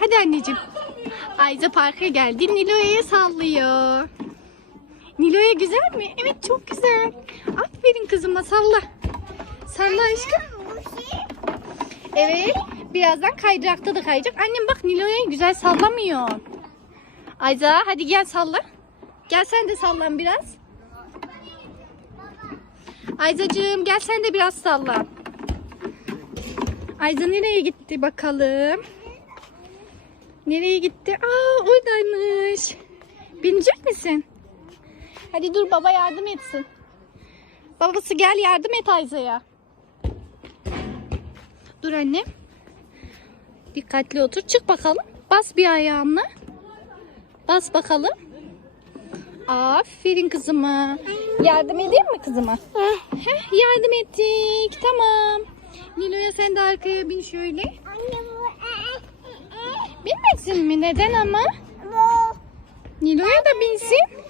Hadi anneciğim. Ayza parka geldi. Nilo'ya sallıyor. Nilo'ya güzel mi? Evet çok güzel. Aferin kızıma salla. Salla aşkım. Evet. Birazdan kaydırakta da kayacak. Annem bak Nilo'ya güzel sallamıyor. Ayza hadi gel salla. Gel sen de sallan biraz. Ayzacığım gel sen de biraz salla. Ayza nereye gitti bakalım? Nereye gitti? Aa oradaymış. Binecek misin? Hadi dur baba yardım etsin. Babası gel yardım et Ayza'ya. Dur annem. Dikkatli otur. Çık bakalım. Bas bir ayağınla. Bas bakalım. Aferin kızıma. Yardım edeyim mi kızıma? Heh, yardım ettik. Tamam. Nilo'ya sen de arkaya bin şöyle. Binmesin mi? Neden ama? Nilo'ya da binsin.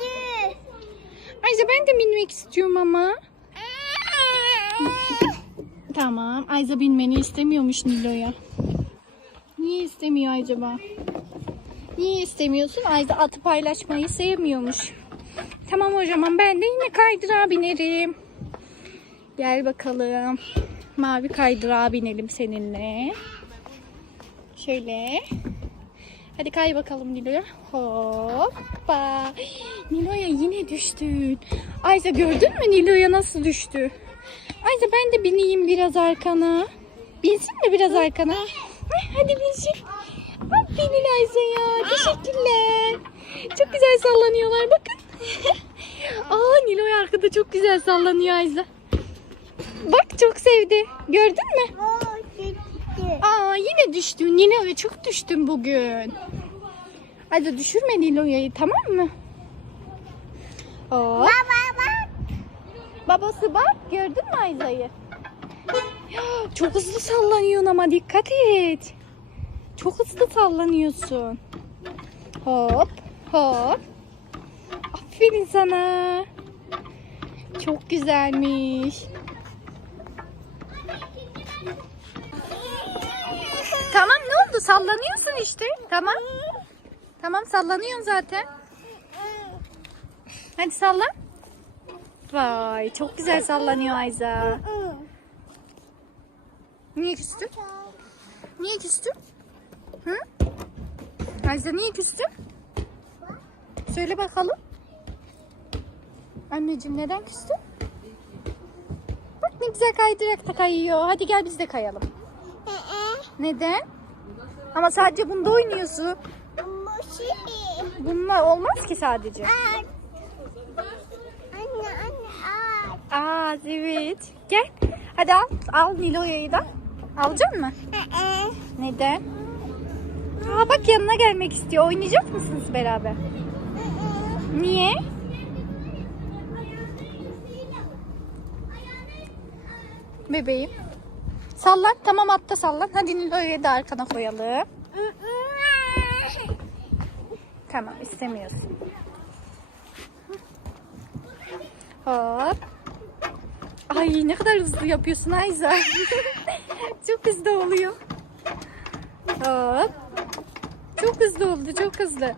Ayza ben de binmek istiyorum ama. Tamam. Ayza binmeni istemiyormuş Nilo'ya. Niye istemiyor acaba? Niye istemiyorsun? Ayza atı paylaşmayı sevmiyormuş. Tamam o zaman ben de yine kaydırağa binerim. Gel bakalım. Mavi kaydırağa binelim seninle. Şöyle. Hadi kay bakalım Nilo'ya. Hoppa. Nilo'ya yine düştün. Ayza gördün mü Nilo'ya nasıl düştü? Ayza ben de bineyim biraz arkana. Binsin mi biraz arkana? Hadi binsin. Aferin Ayza ya. Teşekkürler. Çok güzel sallanıyorlar bakın. Aa Nilo'ya arkada çok güzel sallanıyor Ayza. Bak çok sevdi. Gördün mü? Aa yine düştün. Yine çok düştün bugün. Hadi düşürme Nilo'yu tamam mı? Hop. Babası bak gördün mü Ayza'yı? Çok hızlı sallanıyorsun ama dikkat et. Çok hızlı sallanıyorsun. Hop hop. Aferin sana. Çok güzelmiş. Tamam ne oldu? Sallanıyorsun işte. Tamam. Tamam sallanıyorsun zaten. Hadi sallan. Vay çok güzel sallanıyor Ayza. Niye küstün? Niye küstün? Hı? Ayza niye küstün? Söyle bakalım. Anneciğim neden küstün? Bak ne güzel kaydırakta kayıyor. Hadi gel biz de kayalım. Neden? Ama sadece bunda oynuyorsun. Bununla olmaz ki sadece. Aa evet. Gel. Hadi al. Al Nilo'yu da. Alacak mı? Neden? Aa bak yanına gelmek istiyor. Oynayacak mısınız beraber? Niye? Bebeğim. Sallan. Tamam atta sallan. Hadi Nilo'yu da arkana koyalım. Tamam istemiyorsun. Hop. Ay ne kadar hızlı yapıyorsun Ayza. çok hızlı oluyor. Hop. Çok hızlı oldu çok hızlı.